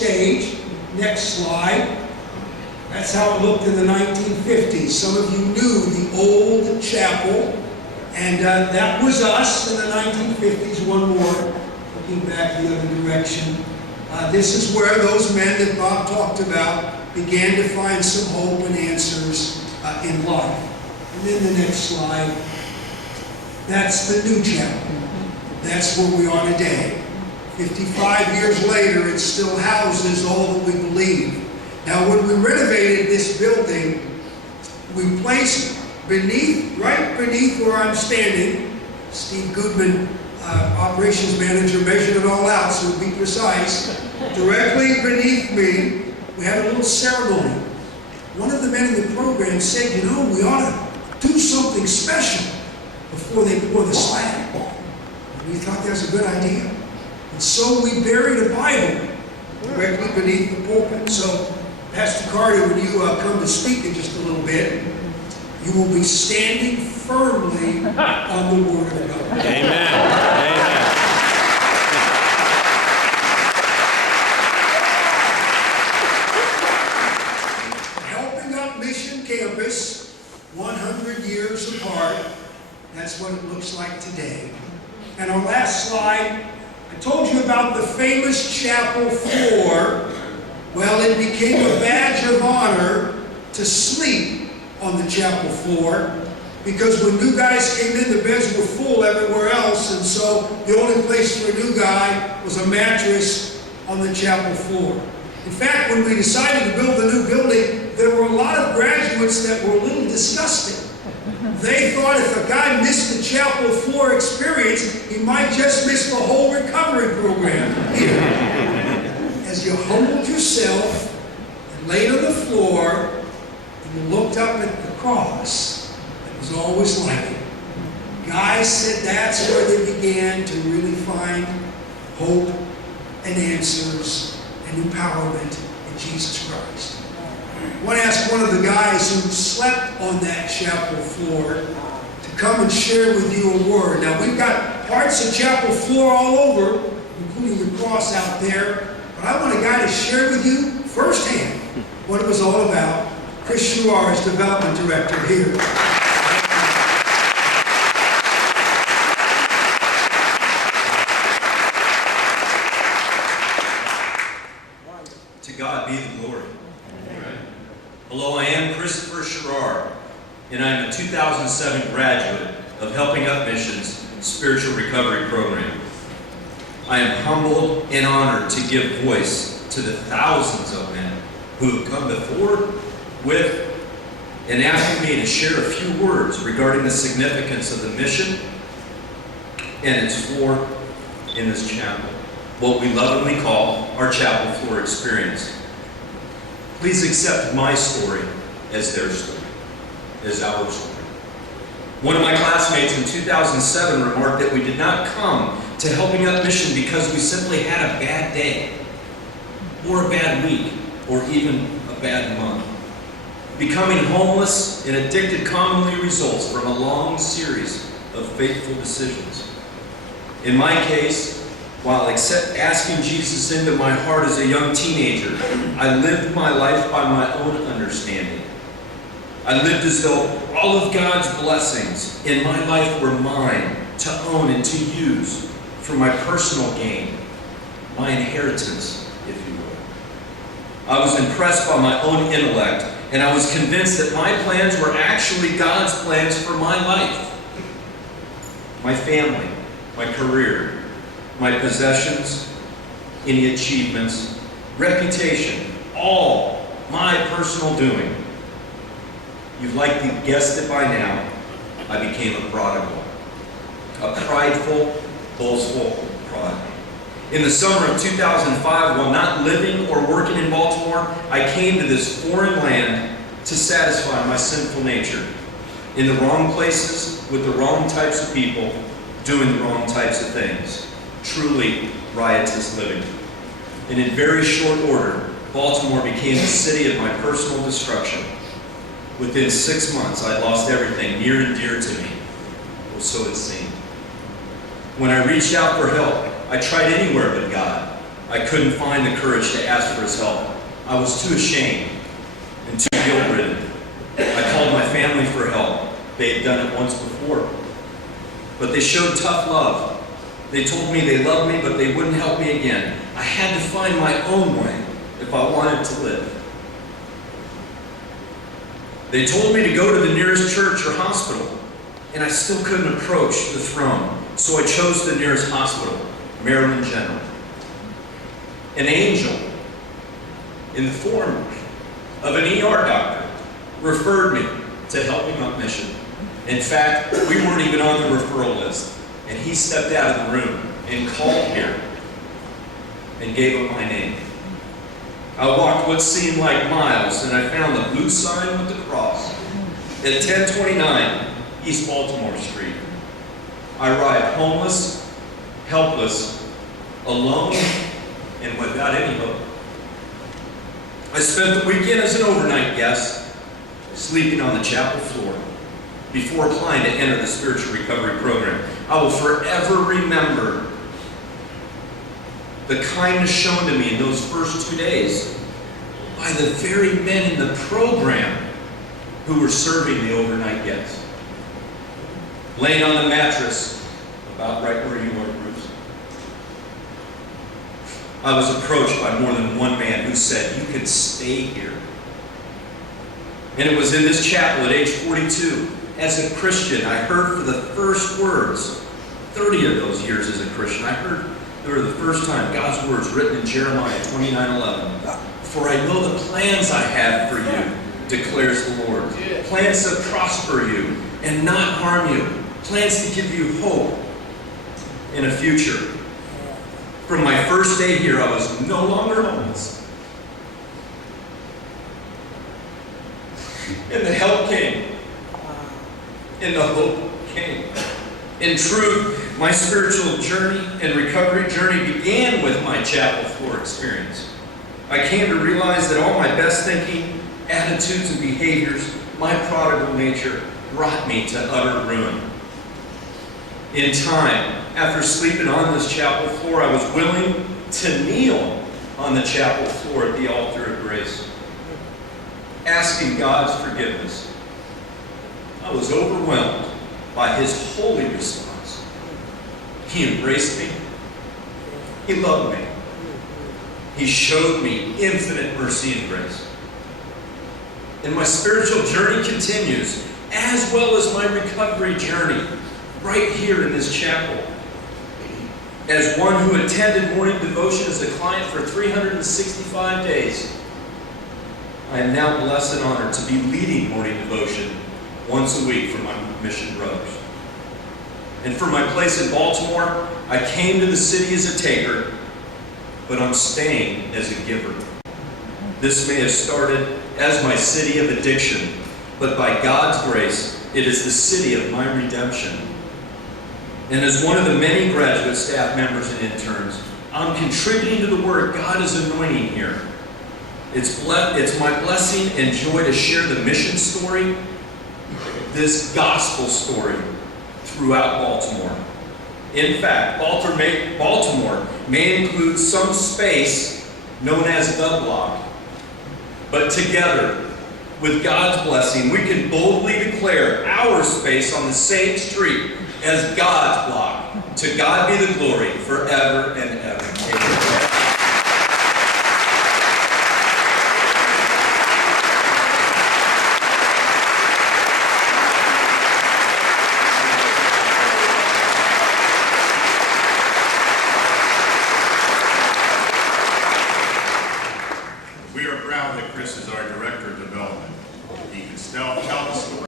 stage. Next slide. That's how it looked in the 1950s. Some of you knew the old chapel, and that was us in the 1950s. One more, looking back the other direction. This is where those men that Bob talked about began to find some hope and answers in life. And then the next slide. That's the new chapel. That's where we are today. 55 years later, it still houses all that we believe. Now, when we renovated this building, we placed right beneath where I'm standing, Steve Goodman, operations manager, measured it all out, so to be precise, directly beneath me, we had a little ceremony. One of the men in the program said, you know, we ought to do something special before they pour the slab. And we thought that was a good idea. And so we buried a Bible directly beneath the pulpit. So, Pastor Carter, when you come to speak in just a little bit, you will be standing firmly on the Word of God. Amen. Amen. Helping Up Mission Campus, 100 years apart. That's what it looks like today. And our last slide, I told you about the famous chapel floor. Well, it became a badge of honor to sleep on the chapel floor, because when new guys came in, the beds were full everywhere else, and so the only place for a new guy was a mattress on the chapel floor. In fact, when we decided to build the new building, there were a lot of graduates that were a little disgusted. They thought if a guy missed the chapel floor experience, he might just miss the whole recovery program here. As you humbled yourself and laid on the floor and you looked up at the cross, it was always like it. Guys said that's where they began to really find hope and answers and empowerment in Jesus Christ. I want to ask one of the guys who slept on that chapel floor to come and share with you a word. Now, we've got parts of chapel floor all over, including the cross out there, but I want a guy to share with you firsthand what it was all about. Kris Sharrar is Development Director here. To God be the glory. Hello, I am Christopher Sharrar, and I am a 2007 graduate of Helping Up Mission's Spiritual Recovery Program. I am humbled and honored to give voice to the thousands of men who have come before, with, and asking me to share a few words regarding the significance of the mission and its floor in this chapel, what we lovingly call our chapel floor experience. Please accept my story as their story, as our story. One of my classmates in 2007 remarked that we did not come to Helping Up Mission because we simply had a bad day, or a bad week, or even a bad month. Becoming homeless and addicted commonly results from a long series of faithful decisions. In my case, while asking Jesus into my heart as a young teenager, I lived my life by my own understanding. I lived as though all of God's blessings in my life were mine to own and to use for my personal gain, my inheritance, if you will. I was impressed by my own intellect, and I was convinced that my plans were actually God's plans for my life. My family, my career, my possessions, any achievements, reputation, all my personal doing. You've likely guessed it by now, I became a prodigal. A prideful, boastful prodigal. In the summer of 2005, while not living or working in Baltimore, I came to this foreign land to satisfy my sinful nature. In the wrong places, with the wrong types of people, doing the wrong types of things. Truly riotous living. And in very short order, Baltimore became the city of my personal destruction. Within 6 months, I'd lost everything near and dear to me, or so it seemed. When I reached out for help, I tried anywhere but God. I couldn't find the courage to ask for his help. I was too ashamed and too guilt-ridden. I called my family for help. They had done it once before. But they showed tough love. They told me they loved me, but they wouldn't help me again. I had to find my own way if I wanted to live. They told me to go to the nearest church or hospital, and I still couldn't approach the throne. So I chose the nearest hospital, Maryland General. An angel, in the form of an ER doctor, referred me to Helping Up Mission. In fact, we weren't even on the referral list, and he stepped out of the room and called here and gave up my name. I walked what seemed like miles, and I found the blue sign with the cross at 1029 East Baltimore Street. I arrived homeless, helpless, alone, and without any hope. I spent the weekend as an overnight guest, sleeping on the chapel floor, before applying to enter the spiritual recovery program. I will forever remember the kindness shown to me in those first 2 days by the very men in the program who were serving the overnight guests. Laying on the mattress, about right where you are, Bruce, I was approached by more than one man who said, "You can stay here." And it was in this chapel at age 42, as a Christian, I heard for the first words, 30 of those years as a Christian, I heard for the first time God's words written in Jeremiah 29:11. "For I know the plans I have for you, declares the Lord. Plans to prosper you and not harm you. Plans to give you hope in a future." From my first day here, I was no longer homeless. And the help came. And the hope came. In truth, my spiritual journey and recovery journey began with my chapel floor experience. I came to realize that all my best thinking, attitudes, and behaviors, my prodigal nature, brought me to utter ruin. In time, after sleeping on this chapel floor, I was willing to kneel on the chapel floor at the altar of grace, asking God's forgiveness. I was overwhelmed by his holy response. He embraced me. He loved me. He showed me infinite mercy and grace. And my spiritual journey continues, as well as my recovery journey, right here in this chapel. As one who attended morning devotion as a client for 365 days, I am now blessed and honored to be leading morning devotion once a week for my mission brothers. And for my place in Baltimore, I came to the city as a taker, but I'm staying as a giver. This may have started as my city of addiction, but by God's grace, it is the city of my redemption. And as one of the many graduate staff members and interns, I'm contributing to the work God is anointing here. It's my blessing and joy to share the mission story, this gospel story, throughout Baltimore. In fact, Baltimore may include some space known as the block, but together, with God's blessing, we can boldly declare our space on the same street as God's block. To God be the glory forever and ever. Amen. We are proud that Kris is our Director of Development. He can tell the story.